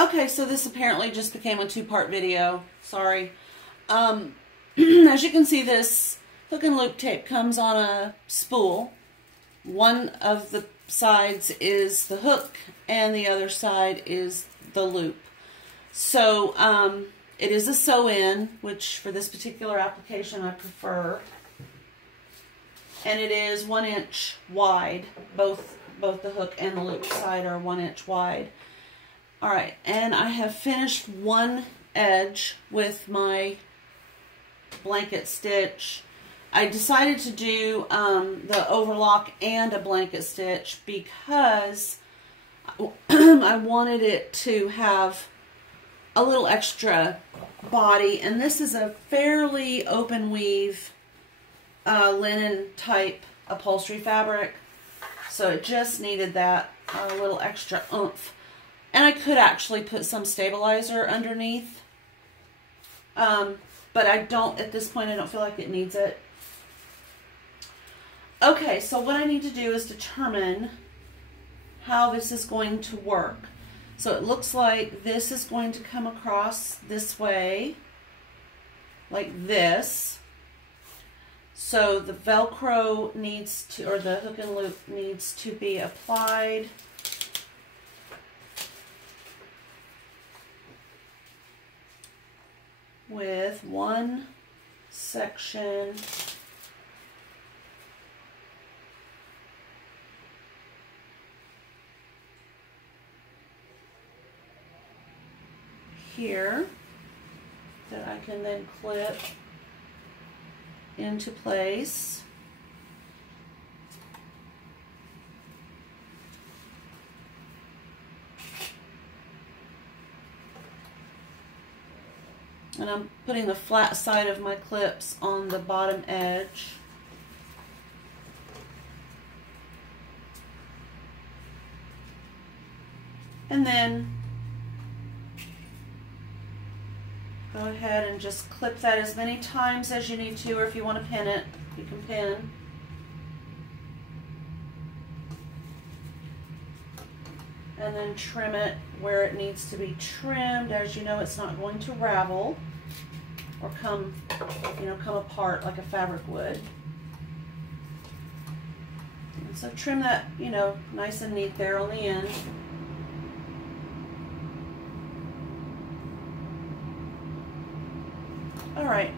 Okay, so this apparently just became a two-part video. Sorry. As you can see, this hook and loop tape comes on a spool. One of the sides is the hook and the other side is the loop. So it is a sew-in, which for this particular application I prefer. And it is 1 inch wide. Both the hook and the loop side are 1 inch wide. Alright, and I have finished one edge with my blanket stitch. I decided to do the overlock and a blanket stitch because I wanted it to have a little extra body, and this is a fairly open weave linen type upholstery fabric, so it just needed that little extra oomph. And I could actually put some stabilizer underneath, but I don't, at this point I don't feel like it needs it. Okay, so what I need to do is determine how this is going to work. So it looks like this is going to come across this way, like this. So the Velcro needs to, or the hook and loop needs to be applied. With one section here that I can then clip into place. And I'm putting the flat side of my clips on the bottom edge. And then go ahead and just clip that as many times as you need to, or if you want to pin it, you can pin. And then trim it where it needs to be trimmed. As you know, it's not going to ravel or come apart like a fabric would. And so trim that, nice and neat there on the end. All right.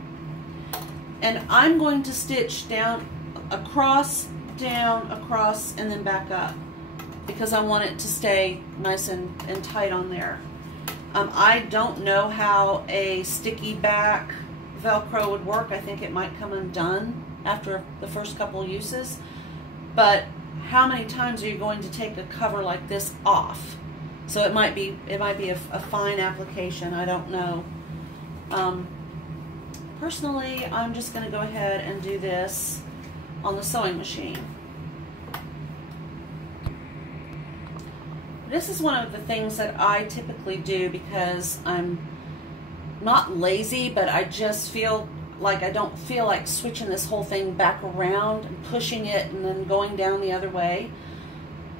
And I'm going to stitch down, across, and then back up, because I want it to stay nice and tight on there. I don't know how a sticky back Velcro would work. I think it might come undone after the first couple uses. But how many times are you going to take a cover like this off? So it might be a fine application. I don't know. Personally, I'm just going to go ahead and do this on the sewing machine. This is one of the things that I typically do because I'm not lazy, but I just feel like I don't feel like switching this whole thing back around and pushing it and then going down the other way.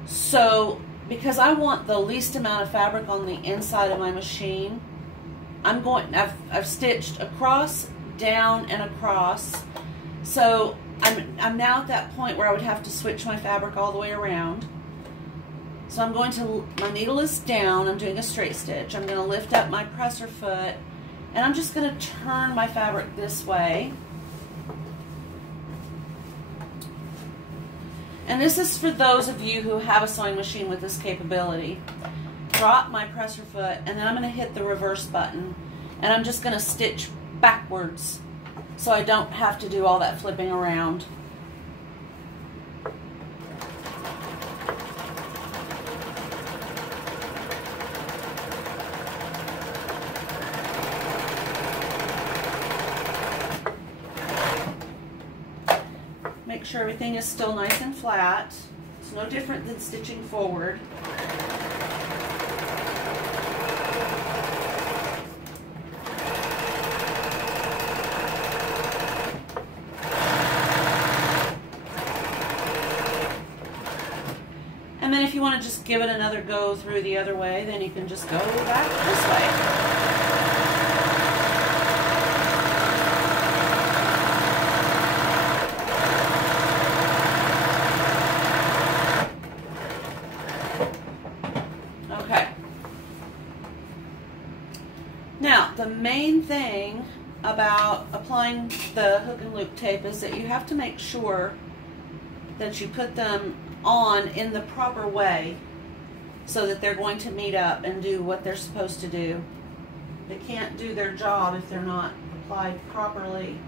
So because I want the least amount of fabric on the inside of my machine, I've stitched across, down, and across. So I'm now at that point where I would have to switch my fabric all the way around. So I'm going to, my needle is down, I'm doing a straight stitch. I'm going to lift up my presser foot, and I'm just going to turn my fabric this way. And this is for those of you who have a sewing machine with this capability. Drop my presser foot, and then I'm going to hit the reverse button, and I'm just going to stitch backwards so I don't have to do all that flipping around. Make sure everything is still nice and flat. It's no different than stitching forward. want to just give it another go through the other way, then you can just go back this way. Now, the main thing about applying the hook and loop tape is that you have to make sure that you put them on in the proper way so that they're going to meet up and do what they're supposed to do. They can't do their job if they're not applied properly.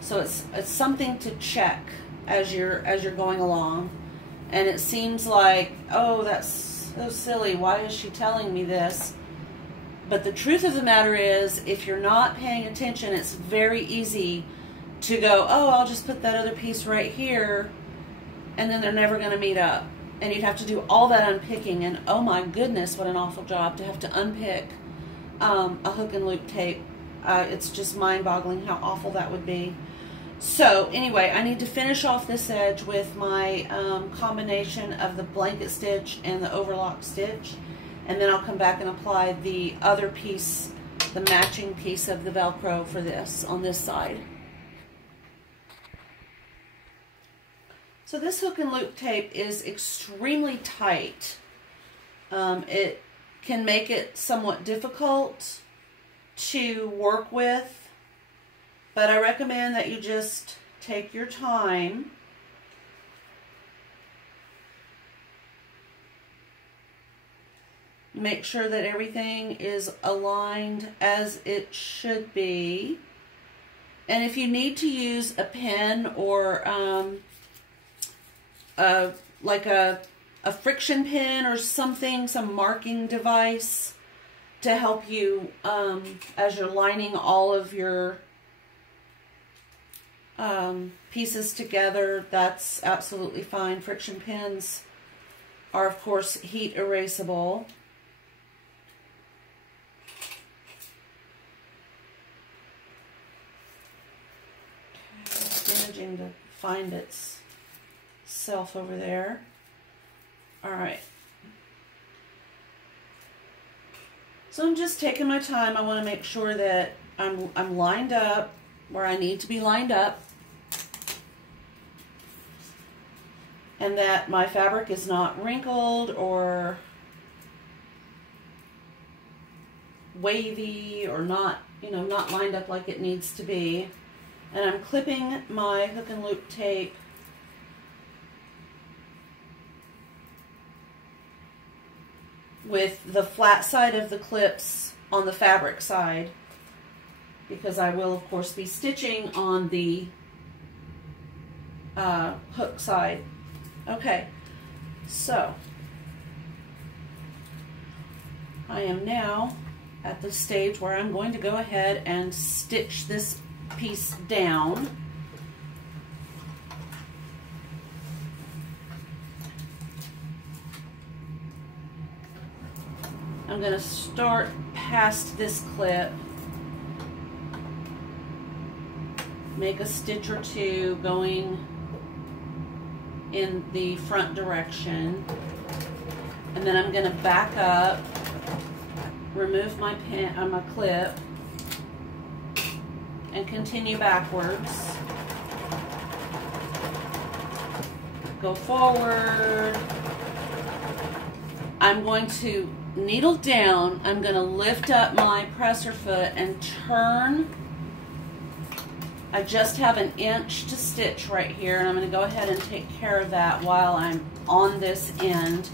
So it's something to check as you're going along. And it seems like, oh, that's so silly. Why is she telling me this? But the truth of the matter is, if you're not paying attention, it's very easy to go, oh, I'll just put that other piece right here, and then they're never going to meet up. And you'd have to do all that unpicking, and oh my goodness, what an awful job to have to unpick a hook and loop tape. It's just mind-boggling how awful that would be. So anyway, I need to finish off this edge with my combination of the blanket stitch and the overlock stitch. And then I'll come back and apply the other piece, the matching piece of the Velcro for this on this side. So this hook and loop tape is extremely tight. It can make it somewhat difficult to work with, but I recommend that you just take your time. Make sure that everything is aligned as it should be. And if you need to use a pen or like a friction pin or something, some marking device to help you as you're lining all of your pieces together, that's absolutely fine. Friction pins are, of course, heat erasable. To find itself over there. All right. So I'm just taking my time. I want to make sure that I'm lined up where I need to be lined up, and that my fabric is not wrinkled or wavy or not, not lined up like it needs to be. And I'm clipping my hook and loop tape with the flat side of the clips on the fabric side, because I will, of course, be stitching on the hook side. Okay, so I am now at the stage where I'm going to go ahead and stitch this piece down. I'm going to start past this clip, make a stitch or two going in the front direction, and then I'm going to back up, remove my my clip, and continue backwards. Go forward. I'm going to needle down. I'm going to lift up my presser foot and turn. I just have an inch to stitch right here, and I'm going to go ahead and take care of that while I'm on this end.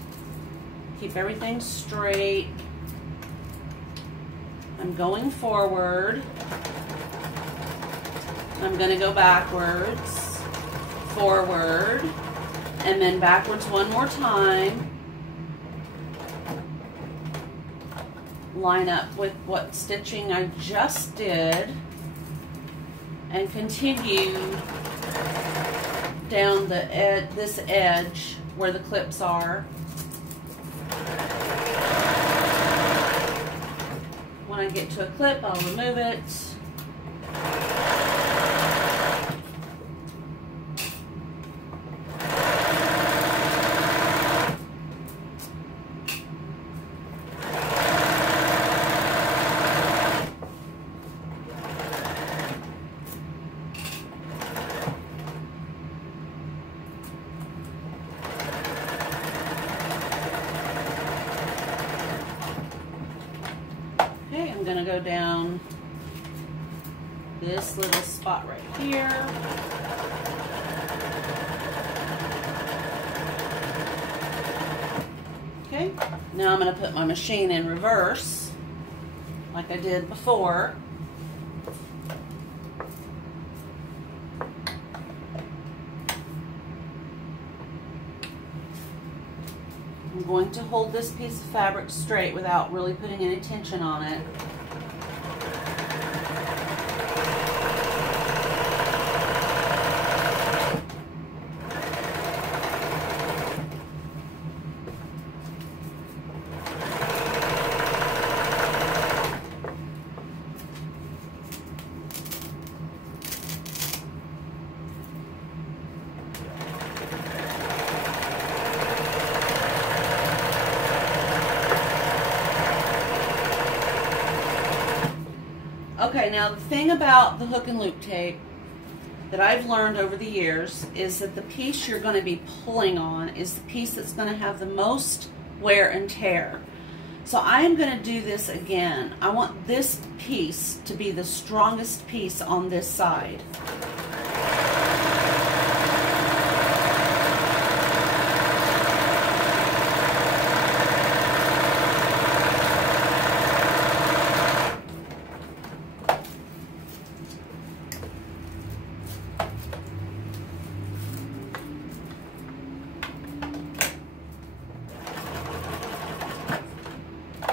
Keep everything straight. I'm going forward. I'm going to go backwards, forward, and then backwards one more time. Line up with what stitching I just did, and continue down the this edge where the clips are. When I get to a clip, I'll remove it. going to go down this little spot right here. Okay, now I'm going to put my machine in reverse like I did before. I'm going to hold this piece of fabric straight without really putting any tension on it. Okay, now the thing about the hook and loop tape that I've learned over the years is that the piece you're going to be pulling on is the piece that's going to have the most wear and tear. So I am going to do this again. I want this piece to be the strongest piece on this side.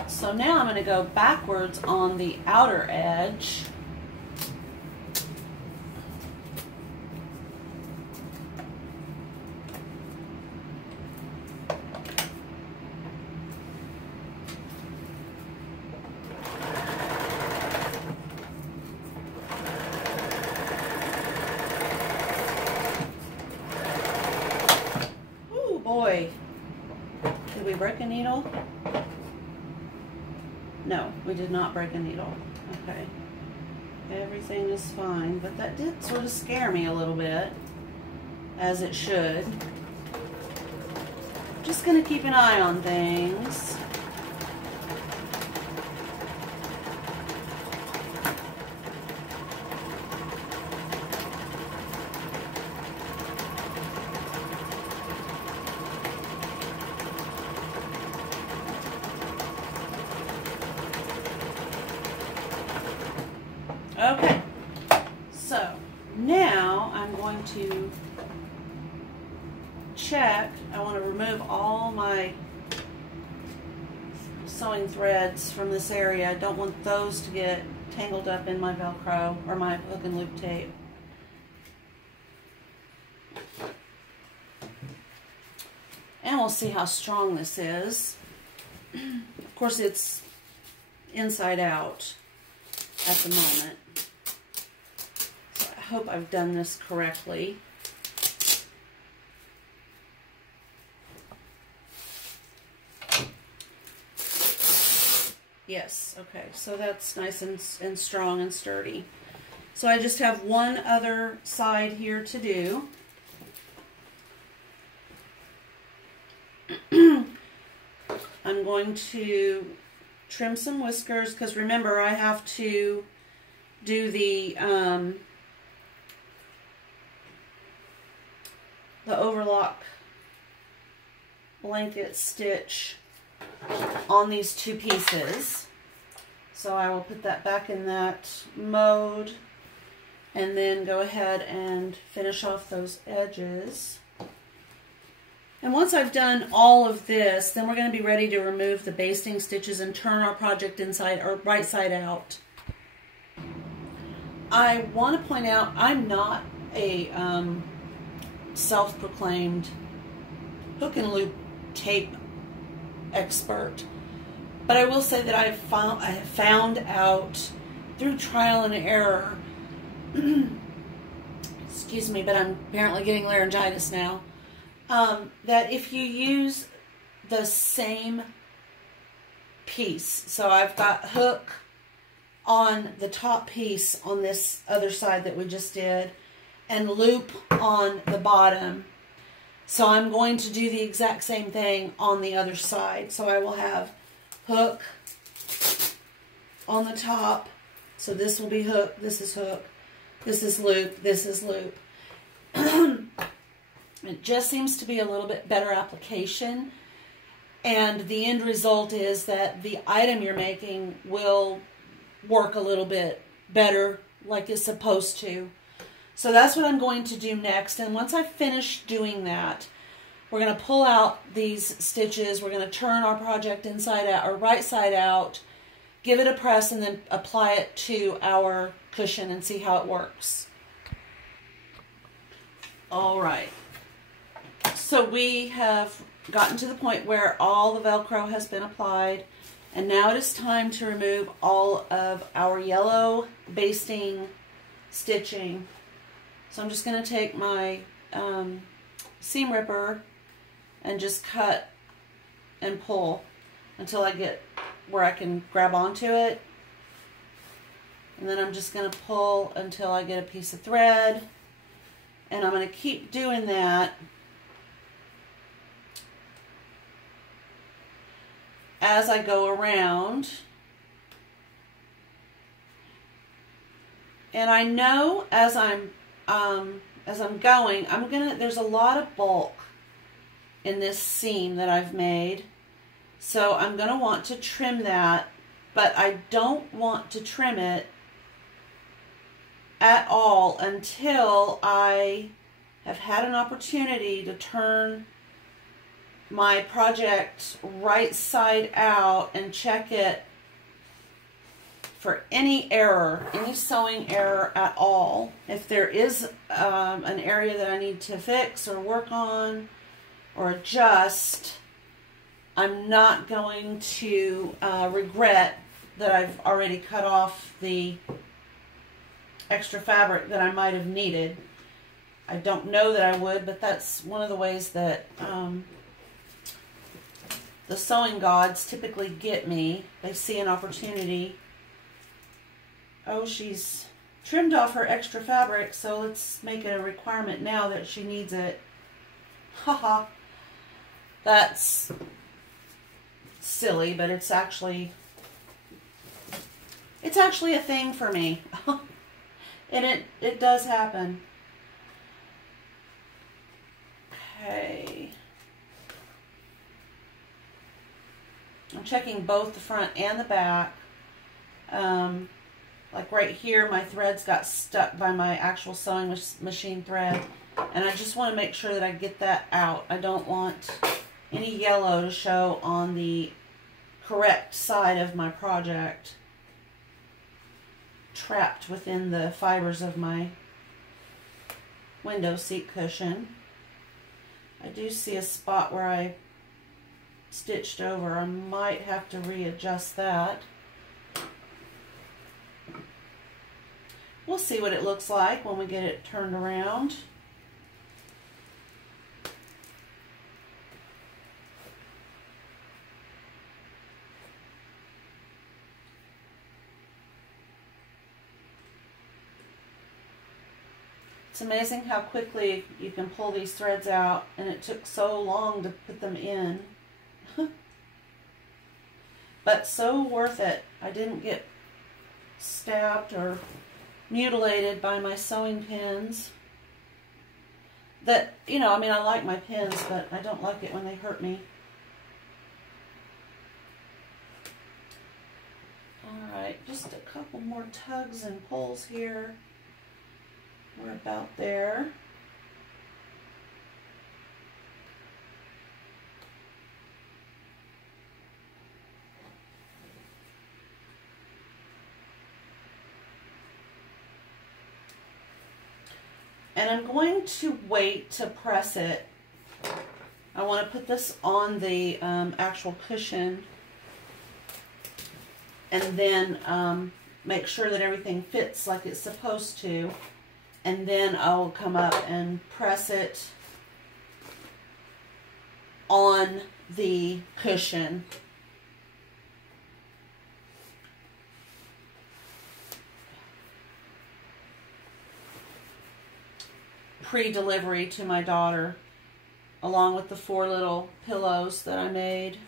So now I'm going to go backwards on the outer edge. Ooh, boy. Did we break a needle? No, we did not break a needle. Okay. Everything is fine, but that did sort of scare me a little bit, as it should. Just going to keep an eye on things. Okay, so now I'm going to check. I want to remove all my sewing threads from this area. I don't want those to get tangled up in my Velcro or my hook and loop tape. And we'll see how strong this is. Of course, it's inside out at the moment. So I hope I've done this correctly. Yes, okay, so that's nice and strong and sturdy. So I just have one other side here to do. I'm going to trim some whiskers, because remember I have to do the overlock blanket stitch on these two pieces. So I will put that back in that mode and then go ahead and finish off those edges. And once I've done all of this, then we're going to be ready to remove the basting stitches and turn our project inside or right side out. I want to point out I'm not a self-proclaimed hook and loop tape expert, but I will say that I have found out through trial and error, excuse me, but I'm apparently getting laryngitis now, that if you use the same piece, so I've got hook on the top piece on this other side that we just did, and loop on the bottom. So I'm going to do the exact same thing on the other side. So I will have hook on the top. So this will be hook, this is hook, this is loop, this is loop. It just seems to be a little bit better application. And the end result is that the item you're making will work a little bit better like it's supposed to. So that's what I'm going to do next. And once I finish doing that, we're going to pull out these stitches. We're going to turn our project inside out or right side out, give it a press, and then apply it to our cushion and see how it works. All right. So we have gotten to the point where all the Velcro has been applied, and now it is time to remove all of our yellow basting stitching. So I'm just going to take my seam ripper and just cut and pull until I get where I can grab onto it. And then I'm just going to pull until I get a piece of thread. And I'm going to keep doing that as I go around. And I know as I'm going, there's a lot of bulk in this seam that I've made. So I'm going to want to trim that, but I don't want to trim it at all until I have had an opportunity to turn my project right side out and check it for any error, any sewing error at all. If there is an area that I need to fix or work on or adjust, I'm not going to regret that I've already cut off the extra fabric that I might have needed. I don't know that I would, but that's one of the ways that the sewing gods typically get me. They see an opportunity. Oh, she's trimmed off her extra fabric, so let's make it a requirement now that she needs it. Haha. That's silly, but it's actually a thing for me. And it does happen. Okay. I'm checking both the front and the back. Like right here, my threads got stuck by my actual sewing machine thread. And I just want to make sure that I get that out. I don't want any yellow to show on the correct side of my project, trapped within the fibers of my window seat cushion. I do see a spot where I stitched over. I might have to readjust that. We'll see what it looks like when we get it turned around. It's amazing how quickly you can pull these threads out, and it took so long to put them in. But so worth it. I didn't get stabbed or mutilated by my sewing pins. That, you know, I mean, I like my pins, but I don't like it when they hurt me. Alright, just a couple more tugs and pulls here. We're about there. And I'm going to wait to press it. I want to put this on the actual cushion and then make sure that everything fits like it's supposed to. And then I'll come up and press it on the cushion. Pre-delivery to my daughter, along with the 4 little pillows that I made.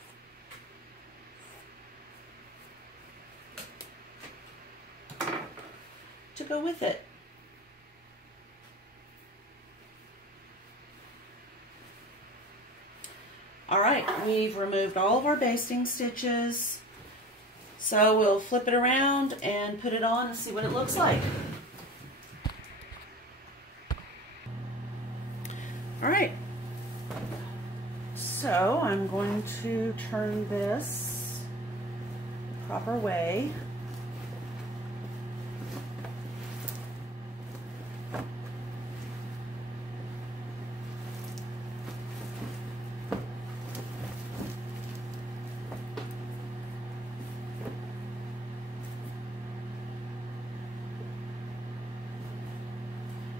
to go with it. All right, we've removed all of our basting stitches. So we'll flip it around and put it on and see what it looks like. All right, so I'm going to turn this the proper way.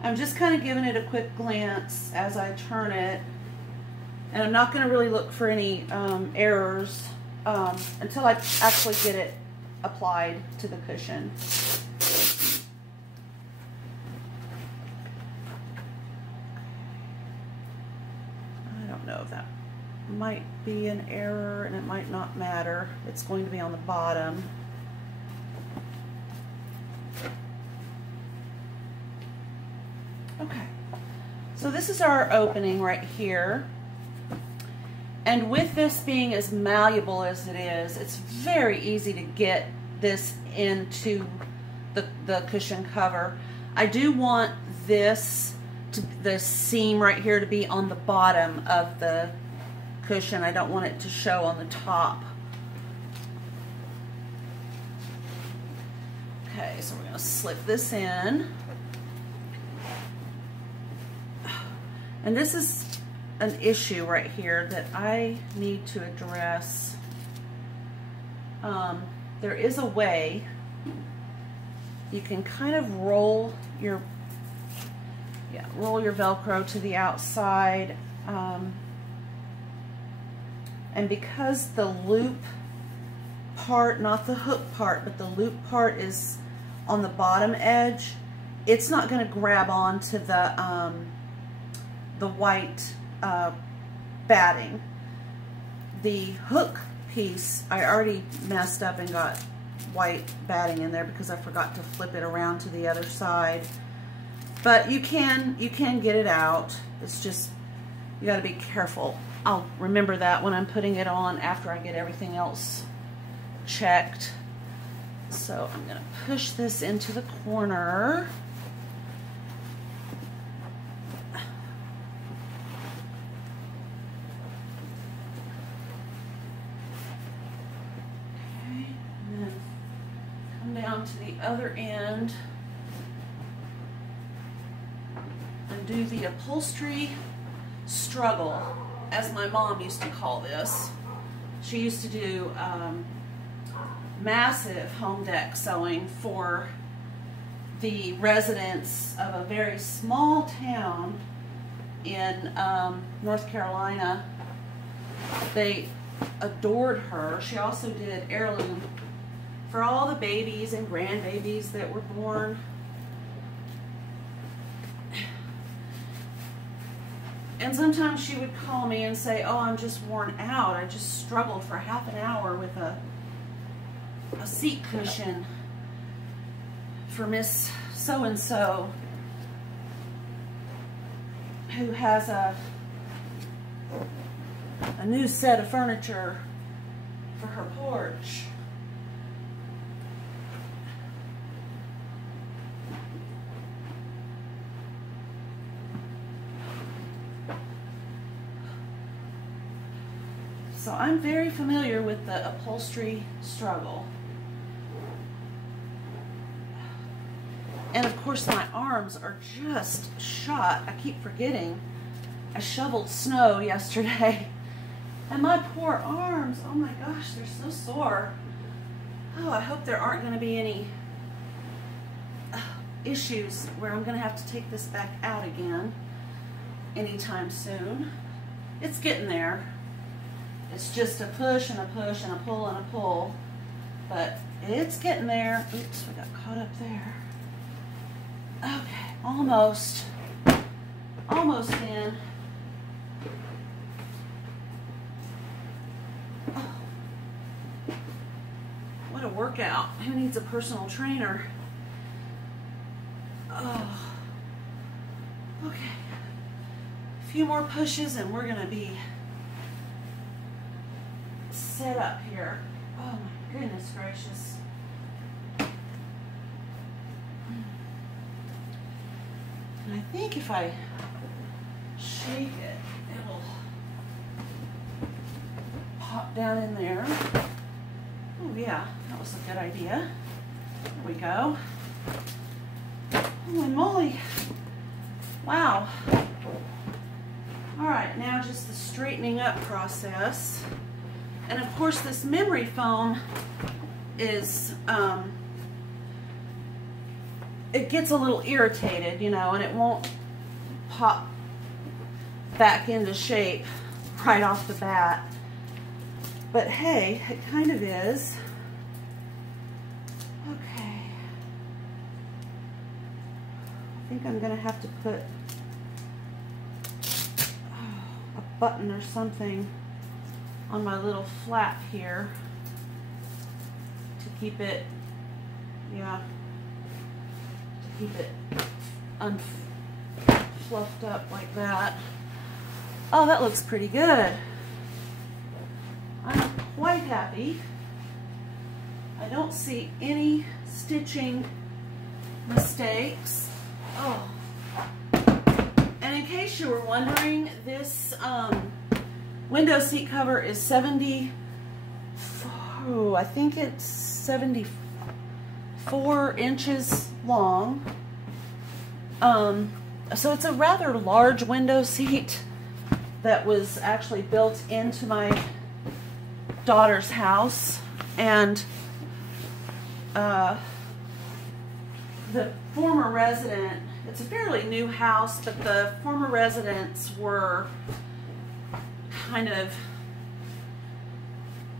I'm just kind of giving it a quick glance as I turn it, and I'm not going to really look for any errors until I actually get it applied to the cushion. I don't know if that might be an error, and it might not matter. It's going to be on the bottom. Okay, so this is our opening right here, and with this being as malleable as it is, it's very easy to get this into the cushion cover. I do want this seam right here to be on the bottom of the cushion. I don't want it to show on the top. Okay, so we're going to slip this in. And this is an issue right here that I need to address. There is a way you can kind of roll your Velcro to the outside, and because the loop part, not the hook part, but the loop part is on the bottom edge, it's not going to grab onto the white batting. The hook piece, I already messed up and got white batting in there because I forgot to flip it around to the other side. But you can get it out. It's just, you got to be careful. I'll remember that when I'm putting it on after I get everything else checked. So I'm going to push this into the corner. Down to the other end and do the upholstery struggle, as my mom used to call this. She used to do massive home deck sewing for the residents of a very small town in North Carolina. They adored her. She also did heirloom for all the babies and grandbabies that were born. And sometimes she would call me and say, oh, I'm just worn out. I just struggled for half an hour with a seat cushion for Miss So-and-so who has a new set of furniture for her porch. So I'm very familiar with the upholstery struggle. And of course my arms are just shot. I keep forgetting. I shoveled snow yesterday. And my poor arms, oh my gosh, they're so sore. Oh, I hope there aren't going to be any issues where I'm going to have to take this back out again anytime soon. It's getting there. It's just a push and a push and a pull and a pull, but it's getting there. Oops, we got caught up there. Okay, almost in. Oh, what a workout. Who needs a personal trainer? few more pushes and we're gonna be set up here. Oh my goodness gracious. And I think if I shake it, it'll pop down in there. Oh yeah, that was a good idea. There we go. Holy moly. Wow. All right, now just the straightening up process. And of course this memory foam is, it gets a little irritated, you know, and it won't pop back into shape right off the bat. But hey, it kind of is. Okay. I think I'm gonna have to put a button or something on my little flap here to keep it, yeah, to keep it unfluffed up like that. Oh, that looks pretty good. I'm quite happy. I don't see any stitching mistakes. Oh. And in case you were wondering, this window seat cover is 74, I think it's 74 inches long. So it's a rather large window seat that was actually built into my daughter's house. And the former resident, it's a fairly new house, but the former residents were kind of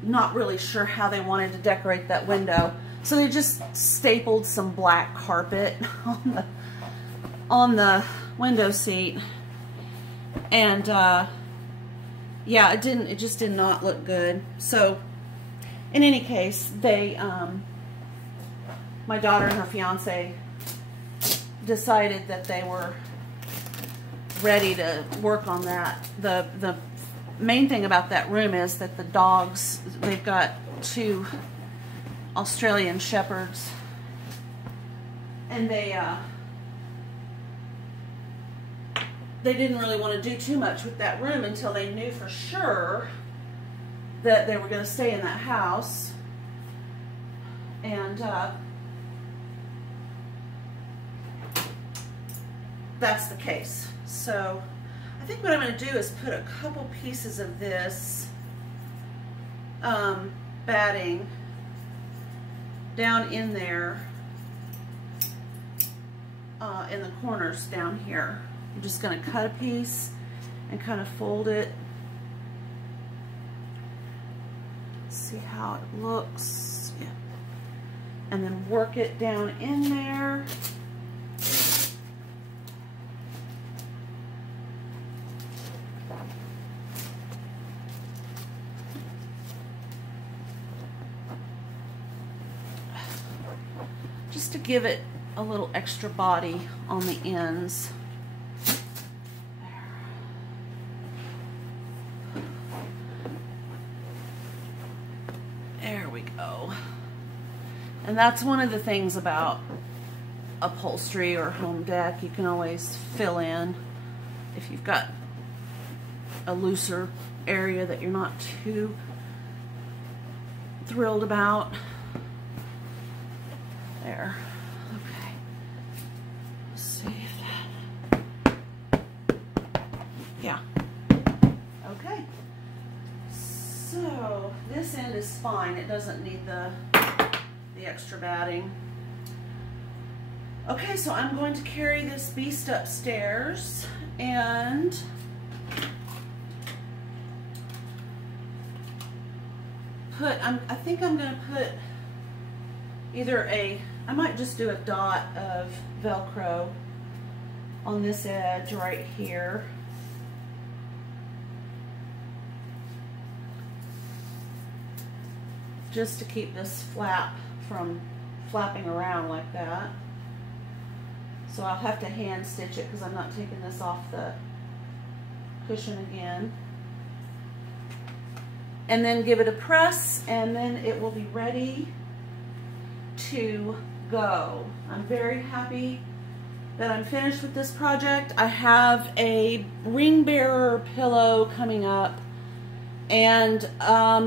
not really sure how they wanted to decorate that window. So they just stapled some black carpet on the window seat. And yeah, it just did not look good. So in any case, they my daughter and her fiance decided that they were ready to work on that. The main thing about that room is that the dogs, they've got 2 Australian Shepherds, and they didn't really want to do too much with that room until they knew for sure that they were going to stay in that house. And that's the case. So I think what I'm going to do is put a couple pieces of this batting down in there in the corners down here. I'm just going to cut a piece and kind of fold it. See how it looks. Yeah. And then work it down in there. Just to give it a little extra body on the ends. There we go. And that's one of the things about upholstery or home deck. You can always fill in if you've got a looser area that you're not too thrilled about. There. Okay. Let's see if that... Yeah. Okay. So this end is fine. It doesn't need the extra batting. Okay, so I'm going to carry this beast upstairs and I think I'm going to put either I might just do a dot of Velcro on this edge right here. Just to keep this flap from flapping around like that. So I'll have to hand stitch it because I'm not taking this off the cushion again. And then give it a press, and then it will be ready to go. I'm very happy that I'm finished with this project. I have a ring bearer pillow coming up, and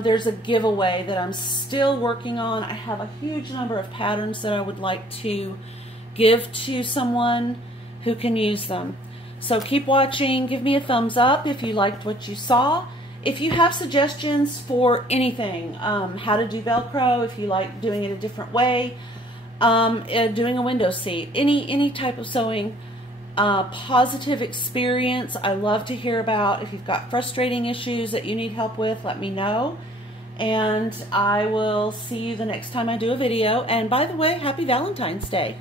there's a giveaway that I'm still working on. I have a huge number of patterns that I would like to give to someone who can use them. So keep watching. Give me a thumbs up if you liked what you saw. If you have suggestions for anything, how to do Velcro, if you like doing it a different way, doing a window seat, any type of sewing positive experience, I love to hear about. If you've got frustrating issues that you need help with, let me know. And I will see you the next time I do a video. And by the way, happy Valentine's Day.